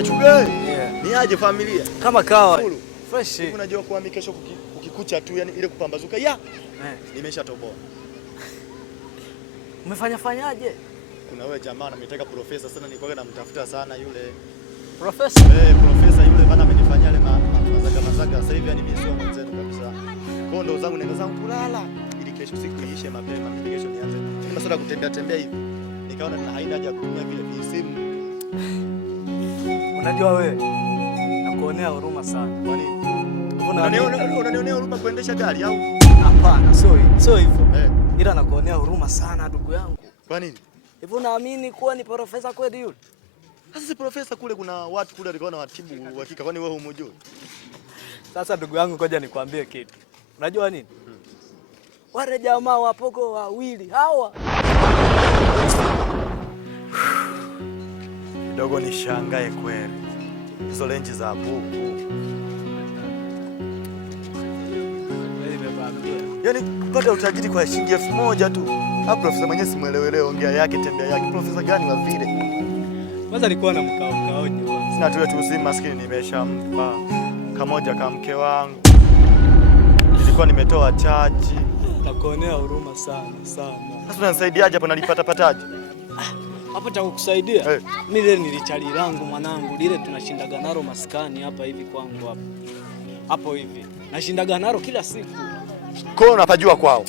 bwana Chuga. Ni aje familia? Kama kawa. Fresh. Unajua kuamka kesho ukikucha tu yani ile kupambazuka. Nimeshatoboa. Umefanyaje? Kuna wewe jamaa ametaka profesa sana, nilikuwa namtafuta sana yule. Profesa? Profesa yule bana amenifanyia yale mazaga. Sasa hivi yani mimi sio mwenzetu kabisa. Kwa ndo zangu nenda zangu kulala ili kesho siku iishe mapema, mimi kesho nianze. Mimi masuala kutembea hivi. Nikaona tena haina haja ya kutumia vile simu. Unajua wewe nakuonea huruma sana. Kwa nini? Unanionea huruma kuendesha gari au? Hapana, sio hivyo. Ila nakuonea huruma sana ndugu yangu. Kwa nini? Hivi unaamini kuwa ni profesa kweli yule? Sasa si profesa kule, kuna watu kule walikuwa na watibu uhakika, kwani wewe humjui? Sasa ndugu yangu, ngoja nikwambie kitu. Unajua nini? Wale jamaa wapogo wawili hawa. Kidogo nishangae kweli. Hizo lenji za bubu. Yaani kupata utajiri kwa shilingi 1000 tu. Hapo profesa mwenyewe simuelewelewe, ongea yake, tembea yake. Profesa gani wa vile? Kwanza alikuwa na mkaoje bwana. Sina tu uzima maskini nimeshampa kamoja kama mke wangu. Nilikuwa nimetoa chaji. Nakuonea huruma sana. Sasa unanisaidiaje hapo, nalipata pataje? Hapo cha kukusaidia. Mimi leo nilichali langu mwanangu, lile tunashindaga nalo maskani hapa hivi kwangu hapa. Hapo hivi. Nashindaga nalo kila siku. Kwa unapajua kwao?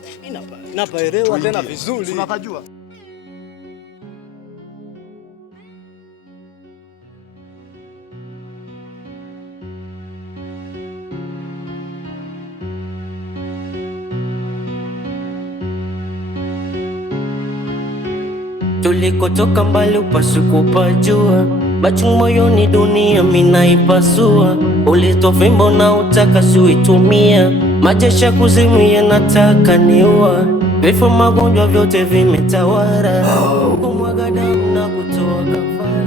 Napaelewa tena vizuri. Unapajua? Tulikotoka mbali upasi kupajua, machungu moyoni dunia minaipasua. Ulitoa fimbo na utaka suitumia, majesha kuzimu yanataka niua. Vifo magonjwa vyote vimetawala, kumwaga damu na kutoa kafara.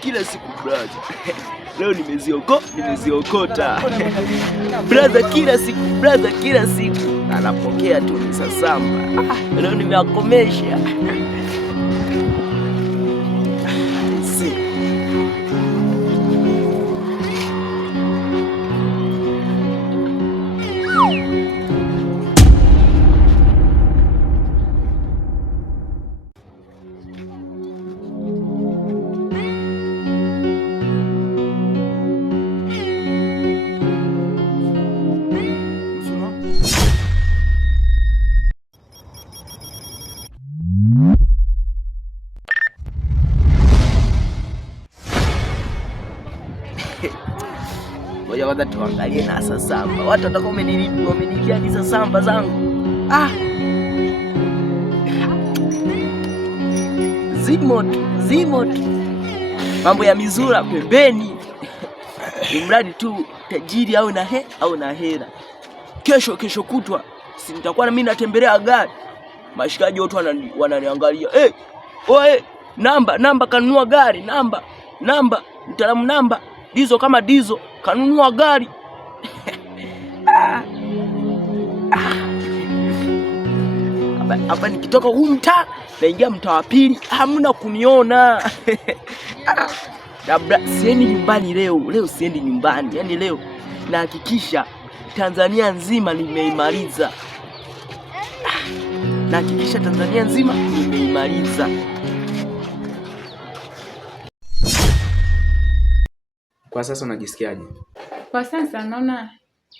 Kila siku brother. Leo nimeziokota. Brother kila siku anapokea tu misasamba. Leo nimeakomesha. Ngoja kwanza tuangalie na sasamba. Watu watakuwa wamenikia ni sasamba zangu. Zimo tu. Mambo ya mizura pembeni. Imradi tu tajiri au na hela. Kesho kutwa si nitakuwa na mimi natembelea gari. Mashikaji wote wananiangalia. Oe, namba kanunua gari, namba, mtaalamu namba. Dizo kama Dizo kanunua gari. Hapa nikitoka huu mtaa naingia mtaa wa pili, hamna kuniona. Labda siendi nyumbani leo siendi nyumbani. Yaani leo nahakikisha Tanzania nzima nimeimaliza. Kwa sasa unajisikiaje? Kwa sasa naona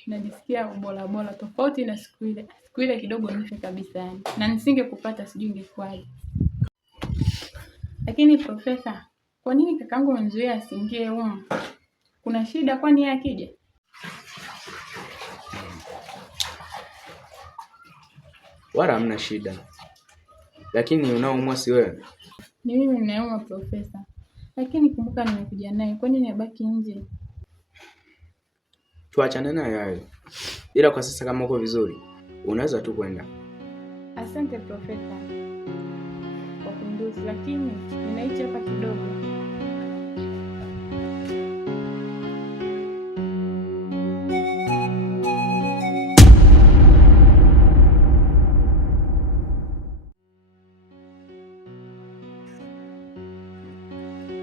najisikia bora tofauti na siku ile. Siku ile kidogo nife kabisa yani. Na nisingekupata sijui ingekuwaje. Lakini profesa, kwa nini kakangu mzuia asiingie humu? Kuna shida kwani yeye akija? Wala hamna shida. Lakini unaoumwa si wewe? Ni mimi ninayeumwa profesa. Lakini kumbuka nimekuja naye, kwa nini abaki nje? Tuachane naye hayo. Ila kwa sasa kama uko vizuri, unaweza tu kwenda. Asante profesa kwa kunduzi, lakini ninaishi hapa kidogo.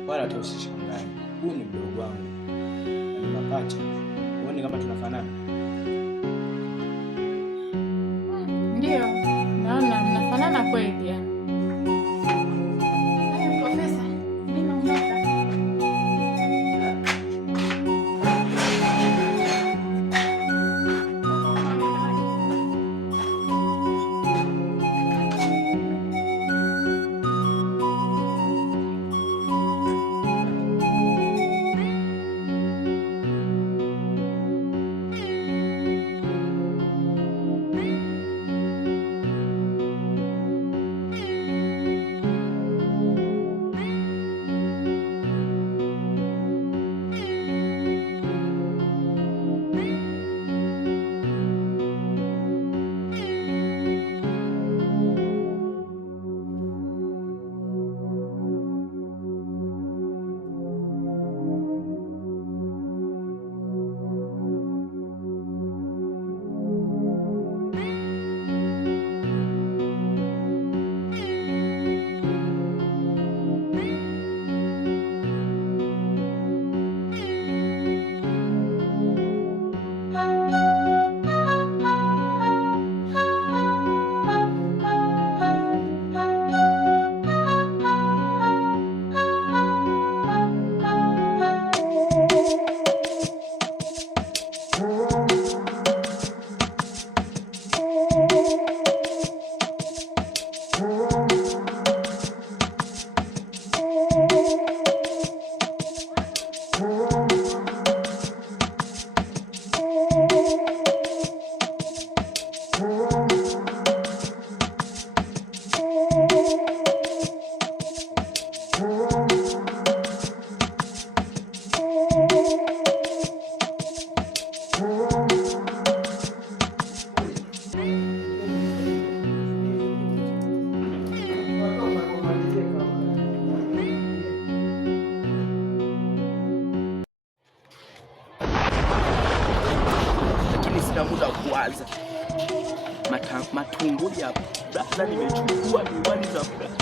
Wala hata usishangae. Huyu ni mdogo wangu. Ni mapacha. Uone kama tunafanana. Ndio, naona mnafanana kweli ya. Profesa, mimi naondoka. Sina muda kuwaza. Matunguli hapa. Brasa nimechukua miwani za brasa.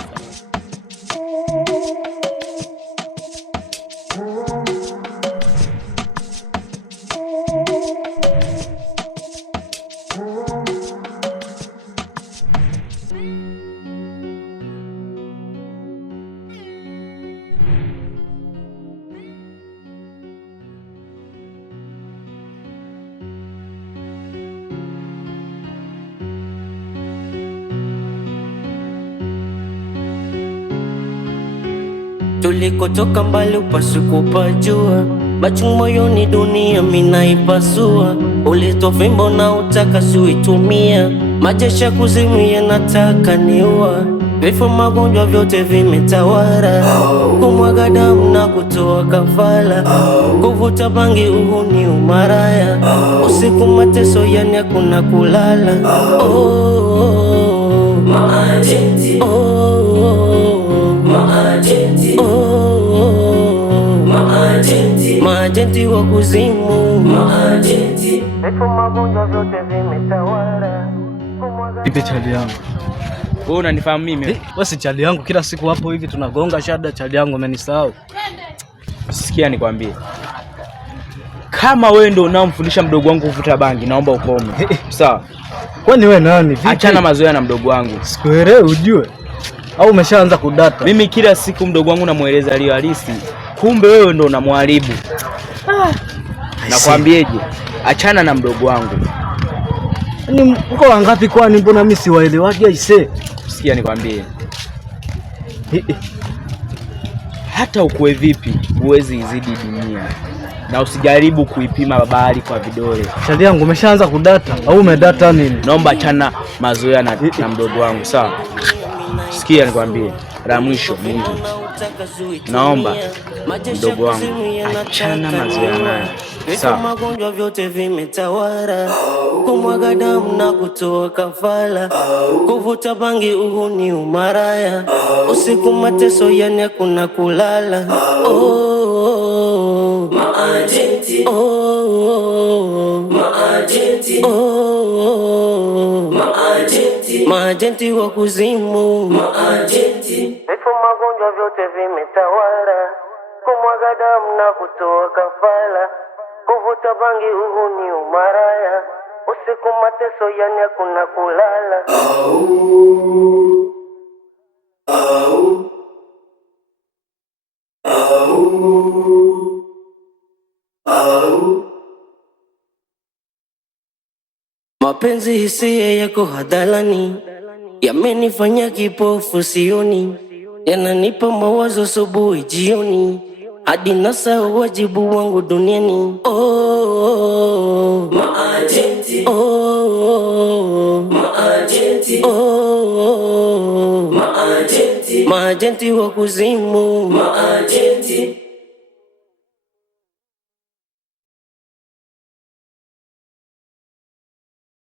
Tulikotoka mbali upaswi kupajua, machungu moyoni dunia minaipasua. Ulitoa fimbo na utaka siuitumia, majesha kuzimu yanataka niua. Vifo magonjwa vyote vimetawala, kumwaga damu na kutoa kafara, kuvuta bangi uhuni umaraya, usiku mateso yani hakuna kulala. Maajenti, maajenti, maajenti, maajenti wa kuzimu, maajenti. Vifo magonjwa vyote vimetawala. Ipi chali yangu? Wewe unanifahamu mimi? Wewe si chali yangu, kila siku hapo hivi tunagonga shada, chali yangu umenisahau. Sikia nikwambie. Kama wewe ndio unamfundisha mdogo wangu kuvuta bangi, naomba ukome. Sawa? Kwani wewe nani? Vipi? Achana mazoea na mdogo wangu. Sikuelewi ujue. Au umeshaanza kudata? Mimi kila siku mdogo wangu namueleza alio halisi. Kumbe wewe ndio unamharibu. Nakwambieje? Achana na mdogo wangu. Ni uko wangapi kwani mbona mimi siwaelewaje aise? Sikia nikwambie. Hata ukue vipi huwezi izidi dunia. Na usijaribu kuipima bahari kwa vidole. Chali yangu umeshaanza kudata au umedata nini? Naomba achana mazoea na mdogo wangu, sawa? Sikia nikwambie, la mwisho ni hivi. Naomba mdogo wangu achana mazoea naye. Sawa? Magonjwa vyote vimetawala, kumwaga damu na kutoa kafara, kuvuta bangi uhuni umaraya, usiku mateso yani hakuna kulala. Maajenti, maajenti, maajenti, maajenti wa kuzimu, maajenti. Vifo magonjwa vyote vimetawala. kumwaga damu na kutoa kafara, kuvuta bangi uhuni umaraya, usiku mateso yani hakuna kulala. Mapenzi hisia yako hadharani, yamenifanya kipofu sioni, yananipa mawazo asubuhi jioni, hadi nasahau wajibu wangu duniani. Oh, maajenti, oh, maajenti, oh, maajenti, maajenti wa kuzimu, maajenti.